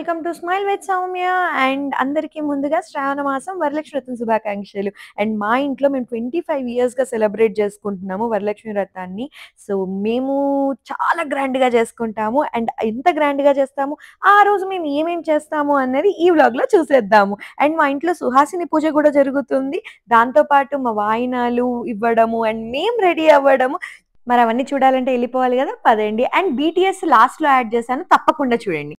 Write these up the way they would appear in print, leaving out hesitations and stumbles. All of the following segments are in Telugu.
Welcome to smile with Soumya. And అందరికీ ముందుగా శ్రావణ మాసం వరలక్ష్మి వ్రతం శుభాకాంక్షలు. అండ్ మా ఇంట్లో మేము 25 ఇయర్స్గా సెలబ్రేట్ చేసుకుంటున్నాము వరలక్ష్మి వ్రతాన్ని. సో మేము చాలా గ్రాండ్గా చేసుకుంటాము. అండ్ ఎంత గ్రాండ్గా చేస్తాము, ఆ రోజు మేము ఏమేమి చేస్తాము అనేది ఈ వ్లాగ్లో చూసేద్దాము. అండ్ మా ఇంట్లో సుహాసిని పూజ కూడా జరుగుతుంది. దాంతోపాటు మా వాయినాలు ఇవ్వడము అండ్ మేము రెడీ అవ్వడము. మరి అవన్నీ చూడాలంటే వెళ్ళిపోవాలి కదా, పదండి. అండ్ బీటీఎస్ లాస్ట్లో యాడ్ చేశాను, తప్పకుండా చూడండి.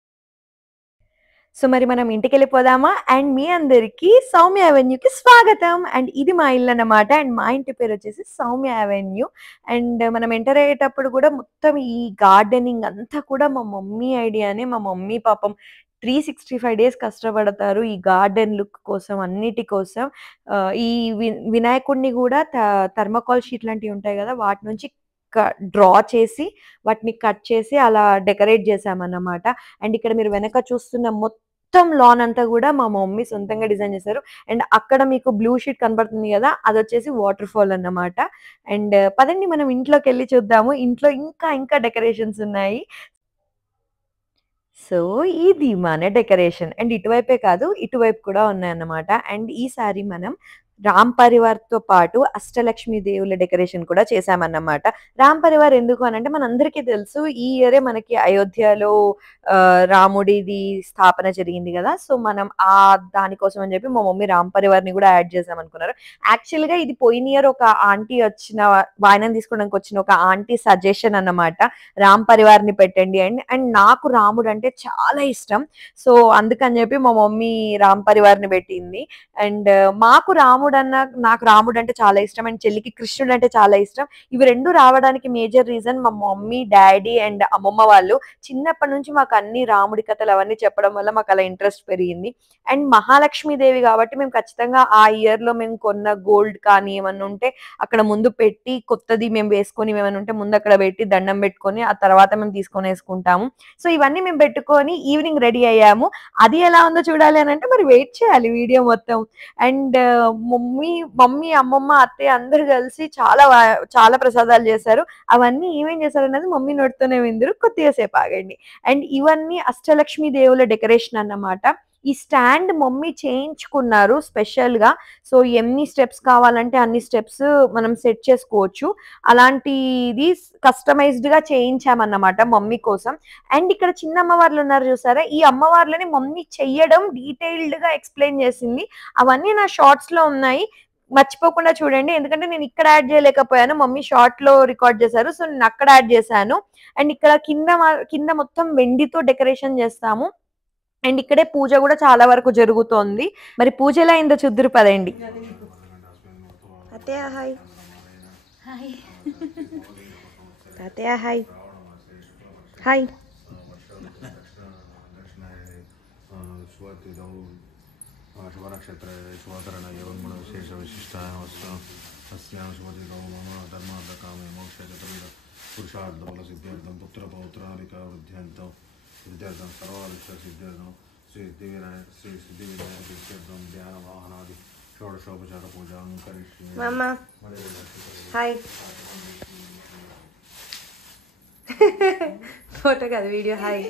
సో మరి మనం ఇంటికి వెళ్ళిపోదామా? అండ్ మీ అందరికీ సౌమ్య అవెన్యూకి స్వాగతం. అండ్ ఇది మా ఇల్లు అన్నమాట. అండ్ మా ఇంటి పేరు వచ్చేసి సౌమ్య అవెన్యూ. అండ్ మనం ఎంటర్ అయ్యేటప్పుడు కూడా మొత్తం ఈ గార్డెనింగ్ అంతా కూడా మా మమ్మీ ఐడియానే. మా మమ్మీ పాపం 365 డేస్ కష్టపడతారు ఈ గార్డెన్ లుక్ కోసం, అన్నిటి కోసం. ఈ వినాయకుడిని కూడా థర్మోకాల్ షీట్ లాంటివి ఉంటాయి కదా, వాటి నుంచి డ్రా చేసి వాటిని కట్ చేసి అలా డెకరేట్ చేసామన్నమాట. అండ్ ఇక్కడ మీరు వెనక చూస్తున్న మొత్తం లాన్ అంతా కూడా మా మమ్మీ సొంతంగా డిజైన్ చేశారు. అండ్ అక్కడ మీకు బ్లూ షీట్ కనబడుతుంది కదా, అది వచ్చేసి వాటర్ ఫాల్ అన్నమాట. అండ్ పదండి మనం ఇంట్లోకి వెళ్ళి చూద్దాము. ఇంట్లో ఇంకా ఇంకా డెకరేషన్స్ ఉన్నాయి. సో ఇది మన డెకరేషన్. అండ్ ఇటువైపే కాదు, ఇటువైపు కూడా ఉన్నాయన్నమాట. అండ్ ఈసారి మనం రామ్ పరివార్తో పాటు అష్టలక్ష్మి దేవుల డెకరేషన్ కూడా చేశామన్నమాట. రామ్ పరివార్ ఎందుకు అని అంటే మనందరికీ తెలుసు, ఈ ఇయరే మనకి అయోధ్యలో రాముడిది స్థాపన జరిగింది కదా. సో మనం దానికోసం అని చెప్పి మా మమ్మీ రామ్ పరివార్ని కూడా యాడ్ చేసామనుకున్నారు. యాక్చువల్గా ఇది పోయిన ఇయర్ ఒక ఆంటీ వచ్చిన, వాయనం తీసుకోవడానికి వచ్చిన ఒక ఆంటీ సజెషన్ అన్నమాట, రామ్ పరివార్ని పెట్టండి అండ్ అండ్ నాకు రాముడు అంటే చాలా ఇష్టం. సో అందుకని చెప్పి మా మమ్మీ రామ్ పరివార్ని పెట్టింది. అండ్ మాకు నాకు రాముడు అంటే చాలా ఇష్టం. అండ్ చెల్లికి కృష్ణుడు అంటే చాలా ఇష్టం. ఇవి రెండు రావడానికి మేజర్ రీజన్ మా మమ్మీ, డాడీ అండ్ అమ్మమ్మ వాళ్ళు చిన్నప్పటి నుంచి మాకు అన్ని రాముడి కథలు అవన్నీ చెప్పడం వల్ల మాకు అలా ఇంట్రెస్ట్ పెరిగింది. అండ్ మహాలక్ష్మీదేవి కాబట్టి మేము ఖచ్చితంగా ఆ ఇయర్ లో మేము కొన్న గోల్డ్ కానీ ఏమన్నా ఉంటే అక్కడ ముందు పెట్టి, కొత్తది మేము వేసుకొని ఏమైనా ఉంటే ముందు అక్కడ పెట్టి దండం పెట్టుకొని ఆ తర్వాత మేము తీసుకొని వేసుకుంటాము. సో ఇవన్నీ మేము పెట్టుకొని ఈవినింగ్ రెడీ అయ్యాము. అది ఎలా ఉందో చూడాలి అని అంటే మరి వెయిట్ చేయాలి వీడియో మొత్తం. అండ్ మమ్మీ, అమ్మమ్మ, అత్తయ్య అందరు కలిసి చాలా ప్రసాదాలు చేశారు. అవన్నీ ఏమేం చేశారు అనేది మమ్మీ నోటితోనే విందురు, కొద్దిగా సేపు ఆగండి. అండ్ ఇవన్నీ అష్టలక్ష్మి దేవుల డెకరేషన్ అన్నమాట. ఈ స్టాండ్ మమ్మీ చేయించుకున్నారు స్పెషల్ గా. సో ఎన్ని స్టెప్స్ కావాలంటే అన్ని స్టెప్స్ మనం సెట్ చేసుకోవచ్చు. అలాంటిది కస్టమైజ్డ్ గా చేయించామన్నమాట మమ్మీ కోసం. అండ్ ఇక్కడ చిన్న అమ్మవార్లు ఉన్నారు చూసారా, ఈ అమ్మవార్లని మమ్మీ చెయ్యడం డీటెయిల్డ్ గా ఎక్స్ప్లెయిన్ చేసింది. అవన్నీ నా షార్ట్స్ లో ఉన్నాయి, మర్చిపోకుండా చూడండి. ఎందుకంటే నేను ఇక్కడ యాడ్ చేయలేకపోయాను, మమ్మీ షార్ట్ లో రికార్డ్ చేశారు, సో నేను అక్కడ యాడ్ చేశాను. అండ్ ఇక్కడ కింద మొత్తం వెండితో డెకరేషన్ చేస్తాము. అండ్ ఇక్కడే పూజ కూడా చాలా వరకు జరుగుతోంది. మరి పూజ ఎలా అయిందో చూద్దురు పదండి. తాతయ్య హాయ్. హాయ్ తాతయ్య హాయ్. హాయ్. శుభనక్షత్ర శుభకరణ యోగముణ విశేష విశిష్టాయ అస్యాం శుభతి గౌమమ ధర్మార్థకామే మోక్ష చతుర్విధ పురుషార్థ బల సిద్ధ్యర్థం పుత్ర పౌత్రాదిక విద్యార్థం సర్వాదిష్ట సిద్ధ్యర్థం శ్రీ సిద్ధి వినాయక సిద్ధ్యర్థం ధ్యాన వాహనాది షోడశోపచార పూజాం కరిష్యామి. హాయ్. ఫోటో కాదు వీడియో. హాయ్.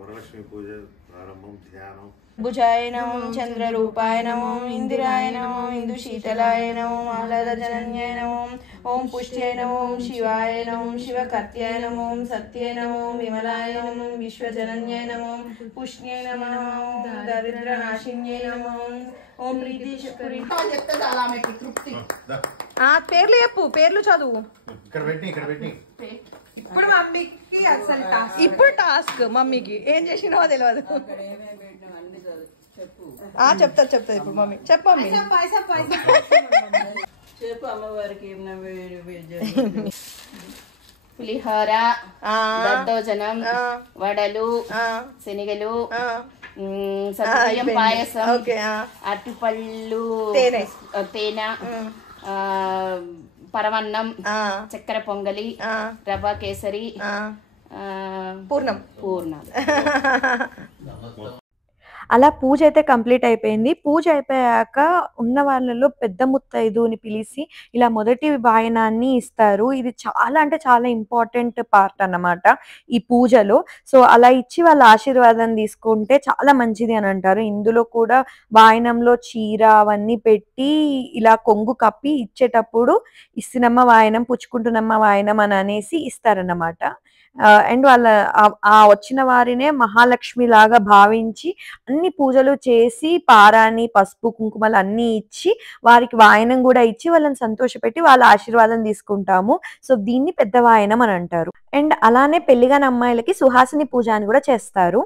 వరలక్ష్మి పూజ ప్రారంభం. ధ్యానం. భుజాయ నమో చంద్రరూపాయ నమో ఇందిరాయ నమో ఇందుశీతలాయ నమో ఆహ్లాదజనన్యాయ నమో ఓం పుష్ట్యై నమో శివాయ నమో శివకర్త్యాయ నమో సత్యై నమో విమలాయ నమో విశ్వజనన్యాయ నమో పుష్ట్యై నమో దరిద్రనాశిన్యై నమో ఓం ప్రీతిశుపురి. పేర్లు చెప్పు, పేర్లు చదువు. ఇక్కడ పెట్టి ఇప్పుడు మమ్మీకి అసలు ఇప్పుడు టాస్క్ మమ్మీకి ఏం చేసినావో తెలియదు. చెప్తా ఇప్పుడు మమ్మీ. చెప్పు మమ్మీ. చెప్పు అమ్మవారికి. పులిహోర, దద్దోజనం, వడలు, శనగలు, సత్యం పాయసం, అరటిపళ్ళు, తేనె, పరమన్నం, చక్కెర పొంగలి, రవ్వ కేసరి, పూర్ణం. అలా పూజ అయితే కంప్లీట్ అయిపోయింది. పూజ అయిపోయాక ఉన్న వాళ్ళలో పెద్ద ముత్తైదుని పిలిసి ఇలా మొదటి వాయనాన్ని ఇస్తారు. ఇది చాలా అంటే చాలా ఇంపార్టెంట్ పార్ట్ అన్నమాట ఈ పూజలో. సో, అలా ఇచ్చి వాళ్ళ ఆశీర్వాదం తీసుకుంటే చాలా మంచిది అని అంటారు. ఇందులో కూడా వాయనంలో చీర అవన్నీ పెట్టి ఇలా కొంగు కప్పి ఇచ్చేటప్పుడు ఇస్తినమ్మ వాయనం, పుచ్చుకుంటున్నమ్మ వాయనం అని అనేసి ఇస్తారన్నమాట. అండ్ వాళ్ళ ఆ వచ్చిన వారినే మహాలక్ష్మి లాగా భావించి అన్ని పూజలు చేసి పారాని, పసుపు, కుంకుమలు అన్నీ ఇచ్చి వారికి వాయనం కూడా ఇచ్చి వాళ్ళని సంతోషపెట్టి వాళ్ళ ఆశీర్వాదం తీసుకుంటాము. సో, దీన్ని పెద్ద వాయనం అని అంటారు. అండ్ అలానే పెళ్లిగాని అమ్మాయిలకి సుహాసిని పూజ అని కూడా చేస్తారు.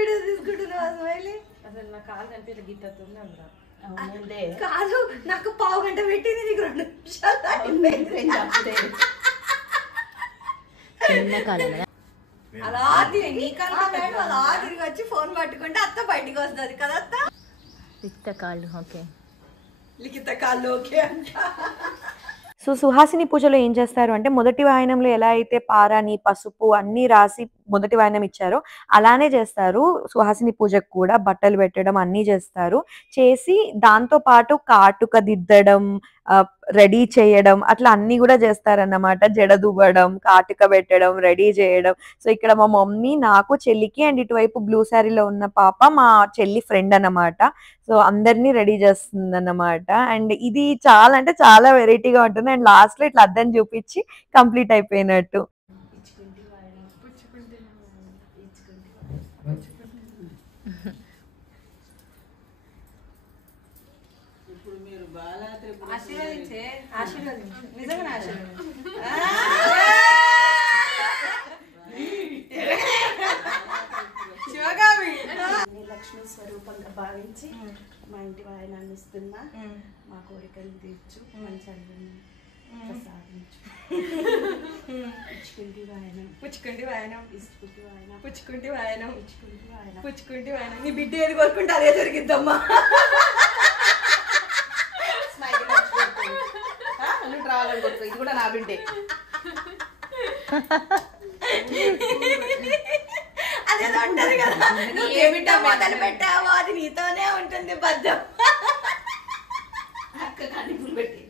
వీడియో తీసుకుంటున్నావా స్మైలీ? అసలు నా కాలు కనిపించే గీతతుంది అంతా. కాదు, నాకు పావు గంట పెట్టింది, నీకు 2 నిమిషాలు అలా తిరిగి అలా తిరిగి వచ్చి ఫోన్ పట్టుకుంటే అత్త బయటికి వస్తుంది కదా. అత్త లిఖిత కాళ్ళు ఓకే, లిఖిత కాళ్ళు ఓకే అంట. సో, సుహాసిని పూజలో ఏం చేస్తారు అంటే మొదటి వాయనంలో ఎలా అయితే పారాని, పసుపు అన్నీ రాసి మొదటి వాయనం ఇచ్చారో అలానే చేస్తారు. సుహాసిని పూజకు కూడా బట్టలు పెట్టడం అన్నీ చేస్తారు. చేసి దాంతో పాటు కాటుక దిద్దడం, రెడీ చేయడం అట్లా అన్నీ కూడా చేస్తారన్నమాట. జడ దువ్వడం, కాటుక పెట్టడం, రెడీ చేయడం. సో, ఇక్కడ మా మమ్మీ నాకు, చెల్లికి అండ్ ఇటువైపు బ్లూ శారీలో ఉన్న పాప మా చెల్లి ఫ్రెండ్ అన్నమాట. సో, అందరినీ రెడీ చేస్తుందన్నమాట. అండ్ ఇది చాలా అంటే చాలా వెరైటీగా ఉంటుంది. అండ్ లాస్ట్లో ఇట్లా అద్దం చూపించి కంప్లీట్ అయిపోయినట్టు. లక్ష్మీ స్వరూపంగా భావించి మా ఇంటి వాయనాన్ని ఇస్తున్నా, మా కోరికలు తీర్చు, మంచి ప్రసాదించు. పుచ్చుకుంటి వాయనం, పుచ్చుకుంటి వాయనం, ఇసుకుంటి వాయనం, పుచ్చుకుంటి వాయనం, పుచ్చుకుంటి వాయనం, పుచ్చుకుంటి వాయనం. నీ బిడ్డ ఏది కోరుకుంటే అదే జరిగిద్దమ్మా. రావాలనుకోవచ్చు, ఇది కూడా నా బిడ్డే. అదేదో ఉంటది కదా, నువ్వు ఏ బిడ్డ మొదలు పెట్టావో అది నీతోనే ఉంటుంది బద్దం. అక్క కానీ పెట్టి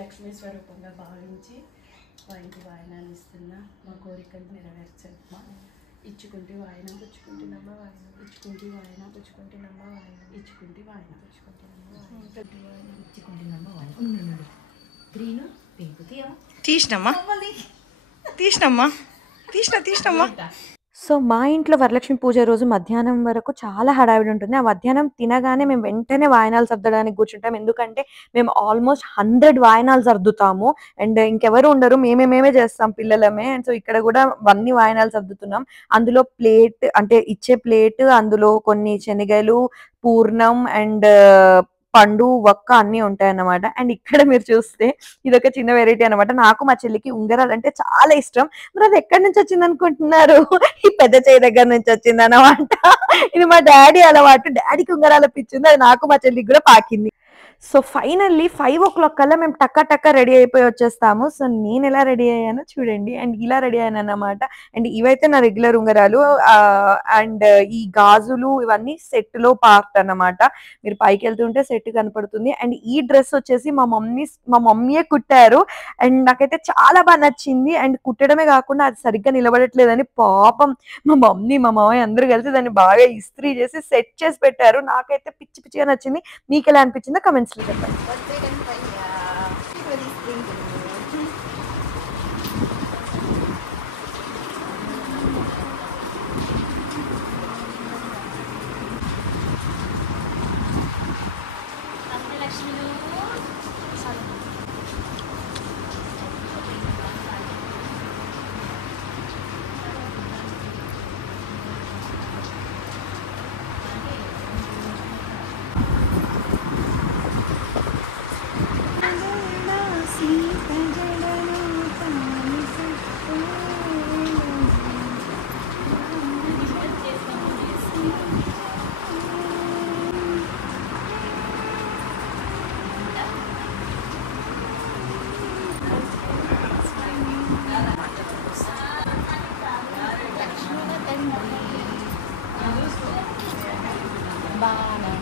లక్ష్మీ స్వరూపంగా భావించి మా ఇంటి వాయనాన్ని ఇస్తున్నా, మా కోరికలు నెరవేర్చమ్మా. ఇచ్చుకుంటే వాయనం, పుచ్చుకుంటున్నమ్మ వాయనం, ఇచ్చుకుంటే వాయనం, పుచ్చుకుంటున్నమ్మ వాయనం, ఇచ్చుకుంటే వాయనం, పుచ్చుకుంటున్నమ్మ వాయనం, ఇచ్చుకుంటున్నమ్మ వాయనం. తీసినమ్మా తీసినమ్మా తీసినమ్మా. సో, మా ఇంట్లో వరలక్ష్మి పూజ రోజు మధ్యాహ్నం వరకు చాలా హడావిడి ఉంటుంది. ఆ మధ్యాహ్నం తినగానే మేము వెంటనే వాయనాలు సర్దడానికి కూర్చుంటాం. ఎందుకంటే మేము ఆల్మోస్ట్ 100 వాయనాలు సర్దుతాము. అండ్ ఇంకెవరు ఉండరు, మేమే చేస్తాం పిల్లలమే. అండ్ సో ఇక్కడ కూడా అన్ని వాయనాలు సర్దుతున్నాం. అందులో ప్లేట్ అంటే ఇచ్చే ప్లేట్, అందులో కొన్ని శనగలు, పూర్ణం అండ్ పండు, వక్క అన్నీ ఉంటాయన్నమాట. అండ్ ఇక్కడ మీరు చూస్తే ఇదొక చిన్న వెరైటీ అనమాట. నాకు మా చెల్లికి ఉంగరాలు అంటే చాలా ఇష్టం. మరి అది ఎక్కడి నుంచి వచ్చింది అనుకుంటున్నారు? ఈ పెద్ద చేయి దగ్గర నుంచి వచ్చింది అన్నమాట. ఇది మా డాడీ అలవాటు. డాడీకి ఉంగరాలు పిచ్చింది, అది నాకు మా చెల్లికి కూడా పాకింది. సో ఫైనల్లీ 5 o'clock కల్లా మేము టక్క రెడీ అయిపోయి వచ్చేస్తాము. సో నేను ఎలా రెడీ అయ్యానో చూడండి. అండ్ ఇలా రెడీ అయ్యాను అన్నమాట. అండ్ ఇవైతే నా రెగ్యులర్ ఉంగరాలు. అండ్ ఈ గాజులు ఇవన్నీ సెట్ లో పార్ట్ అన్నమాట. మీరు పైకి వెళ్తుంటే సెట్ కనపడుతుంది. అండ్ ఈ డ్రెస్ వచ్చేసి మా మమ్మీయే కుట్టారు. అండ్ నాకైతే చాలా బాగా నచ్చింది. అండ్ కుట్టడమే కాకుండా అది సరిగ్గా నిలబడట్లేదని పాపం మా మమ్మీ మా మామయ్య అందరూ కలిసి దాన్ని బాగా ఇస్త్రీ చేసి సెట్ చేసి పెట్టారు. నాకైతే పిచ్చిగా నచ్చింది. మీకు ఎలా అనిపించిందో కమెంట్స్ లో చెప్పండి. శతమానం.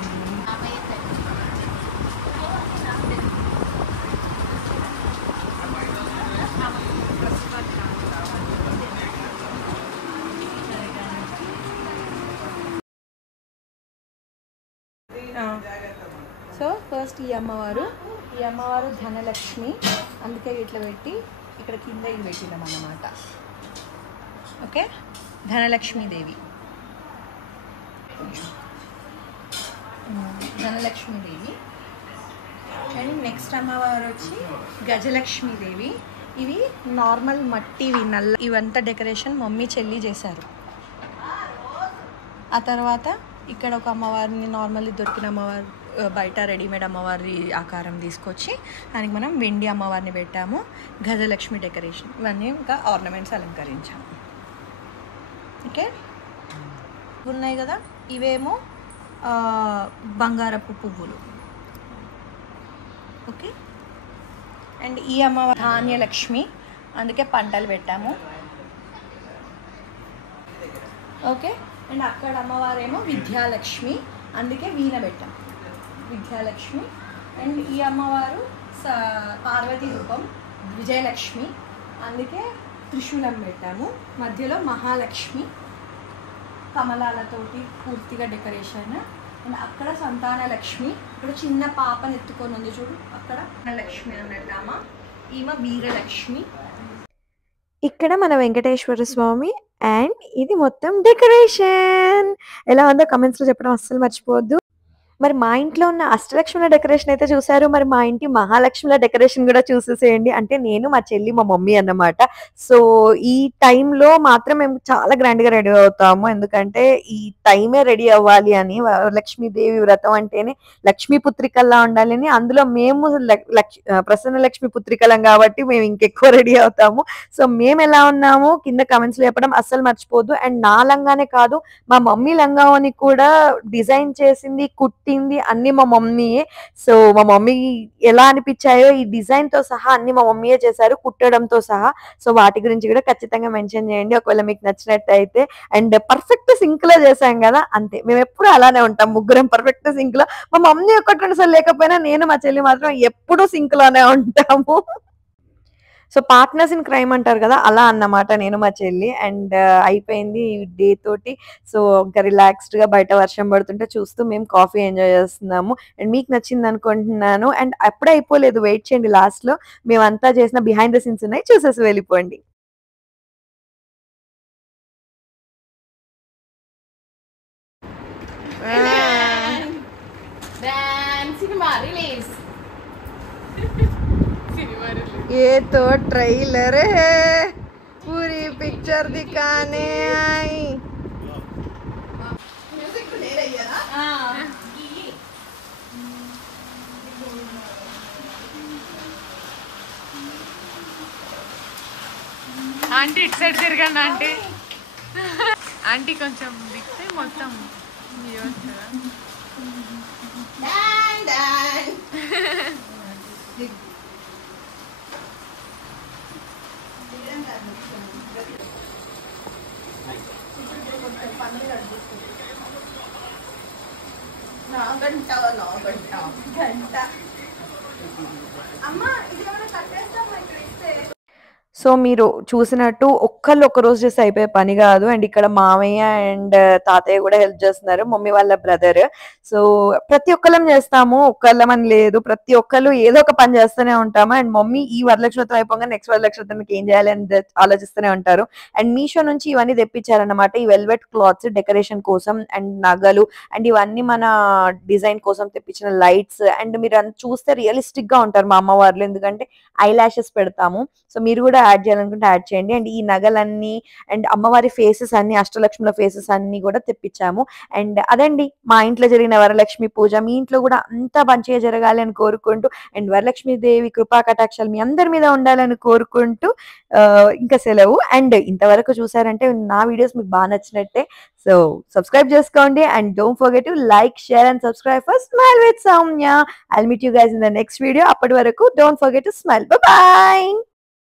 సో ఫస్ట్ ఈ అమ్మవారు ధనలక్ష్మి, అందుకే ఇట్లా పెట్టి ఇక్కడ కింద ఇది పెట్టినాం అన్నమాట. ఓకే, ధనలక్ష్మీదేవి. అండ్ నెక్స్ట్ అమ్మవారు వచ్చి గజలక్ష్మీదేవి. ఇవి నార్మల్ మట్టివి నల్ల, ఇవంతా డెకరేషన్ మమ్మీ చెల్లి చేశారు. ఆ తర్వాత ఇక్కడ ఒక అమ్మవారిని నార్మల్లీ దొరికిన అమ్మవారు బయట రెడీమేడ్ అమ్మవారి ఆకారం తీసుకొచ్చి దానికి మనం వెండి అమ్మవారిని పెట్టాము. గజలక్ష్మి డెకరేషన్, ఇవన్నీ ఇంకా ఆర్నమెంట్స్ అలంకరించాము. ఓకే, ఉన్నాయి కదా, ఇవేమో బంగారపు పువ్వులు. ఓకే, అండ్ ఈ అమ్మవారి ధాన్యలక్ష్మి, అందుకే పంటలు పెట్టాము. ఓకే, అండ్ అక్కడ అమ్మవారేమో విద్యాలక్ష్మి, అందుకే వీణ పెట్టాం, విద్యాలక్ష్మి. అండ్ ఈ అమ్మవారు పార్వతీ రూపం విజయలక్ష్మి, అందుకే త్రిశూలం పెట్టాము. మధ్యలో మహాలక్ష్మి కమలాలతోటి పూర్తిగా డెకరేషన్. అండ్ అక్కడ సంతాన లక్ష్మి, ఇక్కడ చిన్న పాపను ఎత్తుకొని ఉంది చూడు, అక్కడ లక్ష్మి అన్నట్టామా. ఈమె వీరలక్ష్మి. ఇక్కడ మన వెంకటేశ్వర స్వామి అండ్ ఇది మొత్తం డెకరేషన్. ఎలా ఉందో కమెంట్స్ లో చెప్పడం అస్సలు మర్చిపోవద్దు. మరి మా ఇంట్లో ఉన్న అష్టలక్ష్మిల డెకరేషన్ అయితే చూసారు, మరి మా ఇంటి మహాలక్ష్మిల డెకరేషన్ కూడా చూసేసేయండి. అంటే నేను, మా చెల్లి, మా మమ్మీ అన్నమాట. సో ఈ టైంలో మాత్రం మేము చాలా గ్రాండ్ గా రెడీ అవుతాము, ఎందుకంటే ఈ టైమే రెడీ అవ్వాలి అని. లక్ష్మీదేవి వ్రతం అంటేనే లక్ష్మీ పుత్రికల్లా ఉండాలని, అందులో మేము ప్రసన్న లక్ష్మి పుత్రికలం కాబట్టి మేము ఇంకెక్కువ రెడీ అవుతాము. సో మేము ఎలా ఉన్నాము కింద కమెంట్స్ లో చెప్పడం అస్సలు మర్చిపోద్దు. అండ్ నా లంగానే కాదు, మా మమ్మీ లంగాని కూడా డిజైన్ చేసింది, కుట్టింది అన్ని మా మమ్మీయే. సో మా మమ్మీ ఎలా అనిపించాయో ఈ డిజైన్ తో సహా అన్ని మా మమ్మీయే చేశారు, కుట్టడంతో సహా. సో వాటి గురించి కూడా ఖచ్చితంగా మెన్షన్ చేయండి ఒకవేళ మీకు నచ్చినట్టయితే. అండ్ పర్ఫెక్ట్ సింక్ లో చేశాం కదా, అంతే. మేము ఎప్పుడు అలానే ఉంటాం, ముగ్గురం పర్ఫెక్ట్ సింక్ లో. మా మమ్మీ ఒకటి రెండు సార్లు లేకపోయినా నేను, మా చెల్లి మాత్రం ఎప్పుడు సింక్ లోనే ఉంటాము. సో పార్ట్నర్స్ ఇన్ క్రైమ్ అంటారు కదా, అలా అన్నమాట నేను, మా చెల్లి. అండ్ అయిపోయింది డే తోటి. సో ఇంకా రిలాక్స్డ్ గా బయట వర్షం పడుతుంటే చూస్తూ మేము కాఫీ ఎంజాయ్ చేస్తున్నాము. అండ్ మీకు నచ్చింది అనుకుంటున్నాను. అండ్ అప్పుడే అయిపోలేదు, వెయిట్ చేయండి, లాస్ట్ లో మేమంతా చేసిన బిహైండ్ ద సీన్స్ ఉన్నాయి, చూసేసి వెళ్ళిపోండి. Cinema release. ये तो ट्रेलर है, पूरी पिक्चर दिखाने आई. म्यूजिक तो ले रही है ना. ఆంటీ ఇటు సైడ్ తిరగండి ఆంటీ. ఆంటీ కొంచెం దిగితే మొత్తం గంట అమ్మా ఇది ఏమైనా కట్టేస్తాం ఇక్కడ ఇస్తే. సో మీరు చూసినట్టు ఒక్కళ్ళు ఒక రోజు చేస్తే అయిపోయే పని కాదు. అండ్ ఇక్కడ మామయ్య అండ్ తాతయ్య కూడా హెల్ప్ చేస్తున్నారు, మమ్మీ వాళ్ళ బ్రదర్. సో ప్రతి ఒక్కళ్ళం చేస్తాము, ఒక్కళ్ళమని లేదు, ప్రతి ఒక్కళ్ళు ఏదో ఒక పని చేస్తూనే ఉంటాము. అండ్ మమ్మీ ఈ వరలక్ష్మితం అయిపోగా నెక్స్ట్ వరలక్ష్మితానికి ఏం చేయాలి అని ఆలోచిస్తూనే ఉంటారు. అండ్ మీషో నుంచి ఇవన్నీ తెప్పించారన్నమాట, ఈ వెల్వెట్ క్లాత్స్ డెకరేషన్ కోసం, అండ్ నగలు, అండ్ ఇవన్నీ మన డిజైన్ కోసం తెప్పించిన లైట్స్. అండ్ మీరు చూస్తే రియలిస్టిక్ గా ఉంటారు మా అమ్మవార్లు, ఎందుకంటే ఐ లాషెస్ పెడతాము. సో మీరు కూడా యాడ్ చేయాలనుకుంటే యాడ్ చేయండి. అండ్ ఈ నగలన్నీ అండ్ అమ్మవారి ఫేసెస్ అన్ని, అష్టలక్ష్ముల ఫేసెస్ అన్ని కూడా తెప్పించాము. అండ్ అదండి మా ఇంట్లో జరిగిన వరలక్ష్మి పూజ. మీ ఇంట్లో కూడా అంతా మంచిగా జరగాలి అని కోరుకుంటూ, అండ్ వరలక్ష్మి దేవి కృపా కటాక్షాలు మీ అందరి మీద ఉండాలని కోరుకుంటూ ఇంకా సెలవు. అండ్ ఇంతవరకు చూసారంటే నా వీడియోస్ మీకు బాగా నచ్చినట్టే. సో సబ్స్క్రైబ్ చేసుకోండి and don't forget to like, share and subscribe for smile with Soumya. I'll meet you guys in the next video. అప్పటి వరకు don't forget to smile. Bye bye.